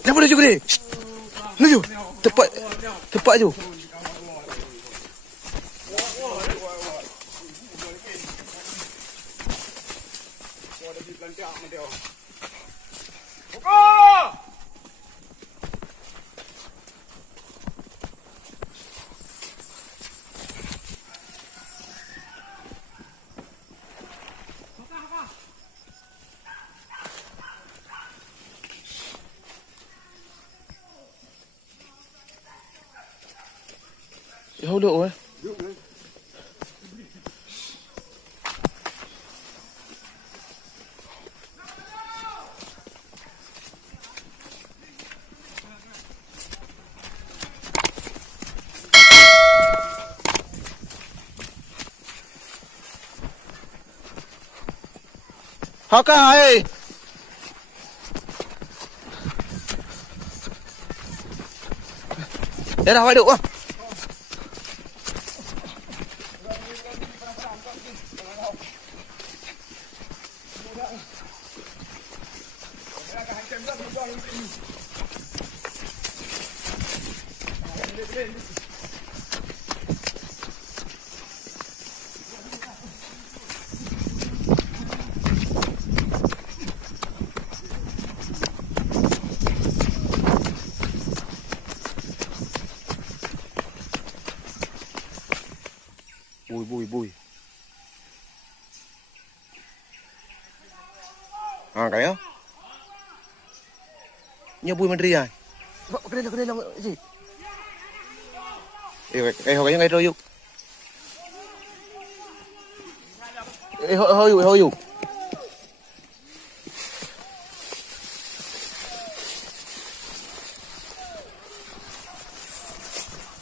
Dah boleh juga ni. Laju. Tepat je. Hau duk eh. Hau kan hai. Dah awak duk ah. Bui. Cái đó. Nhớ bui mandri à. Cái đây là gì? Cái hồi cái rồi. Hơi.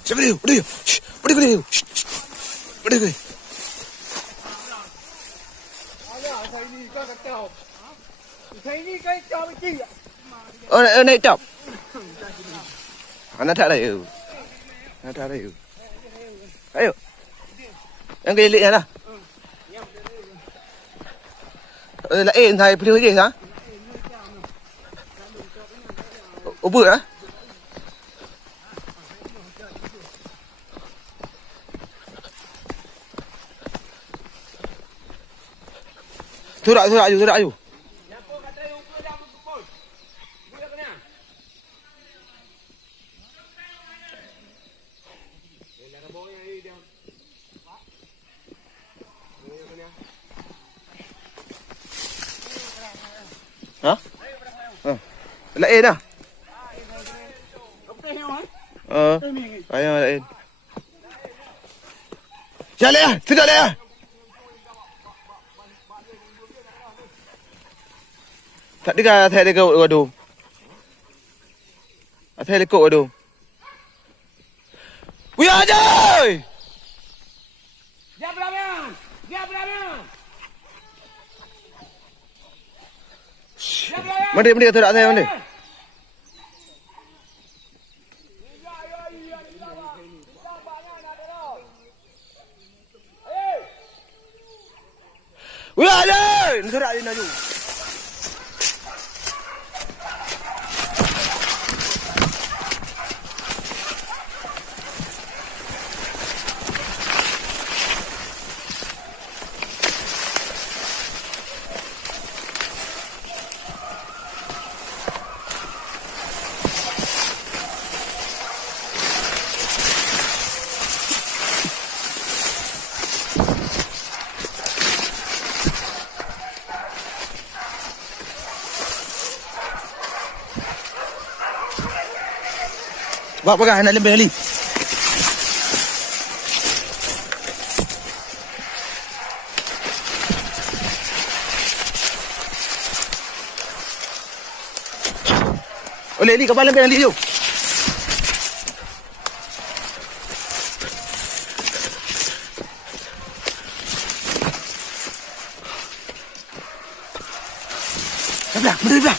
Siapa dia? Beri. Này chọc. Nó thả đây. Ayo. Yang gede lihat lah. Lain thầy phơi gì hả? Bữa hả? Thôi đại dù. Hả? Lại à? Lại. Ra lại, xin lại. Thật đi cả thay đi cậu ở đồ. Thay đi cậu ở đồ. Ui ơi! Dia berapa? Mandi thôi đã theo mandi. Ui ơi! Thôi đã đi nào chú. Bawa pegang nak lembing kali. Oleh ni kapal lembing Ali tu. Belah, belah.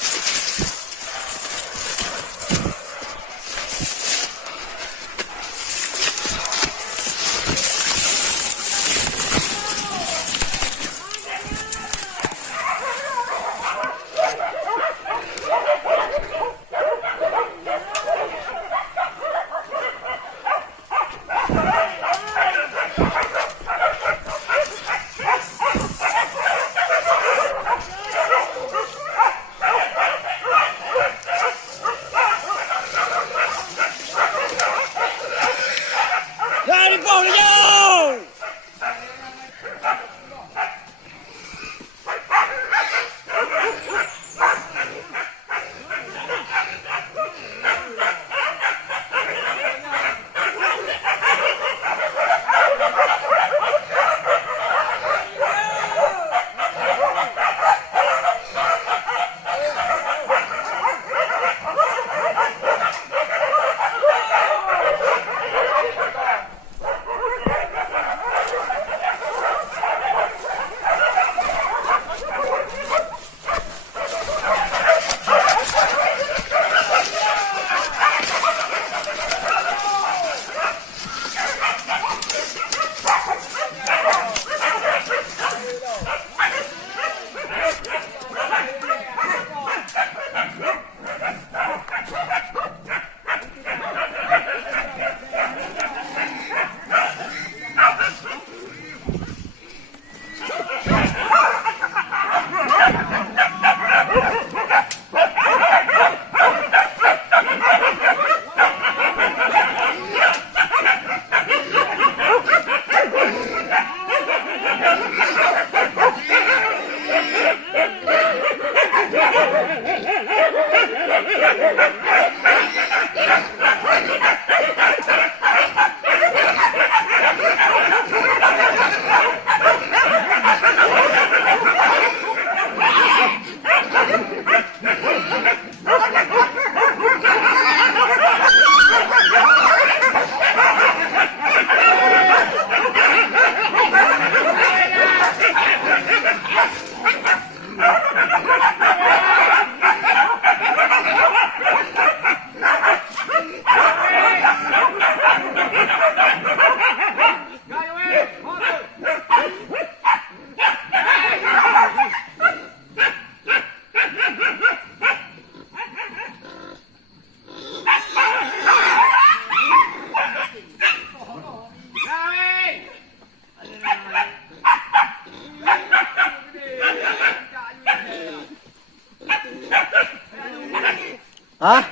Hah?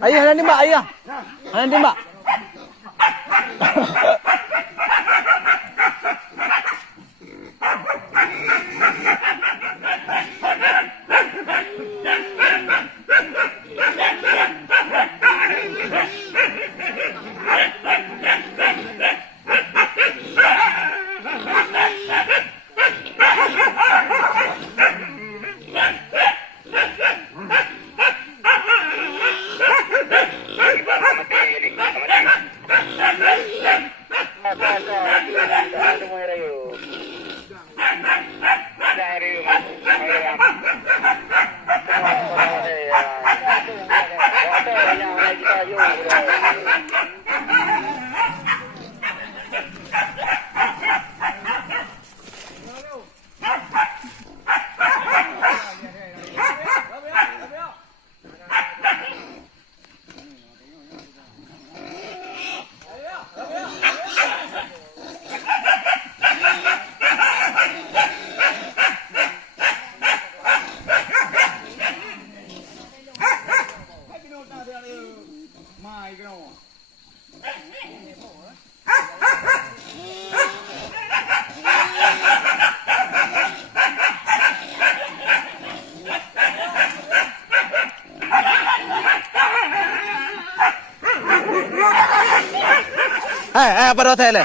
Ayah nak tembak ayah. Nak tembak. apa dah hotel?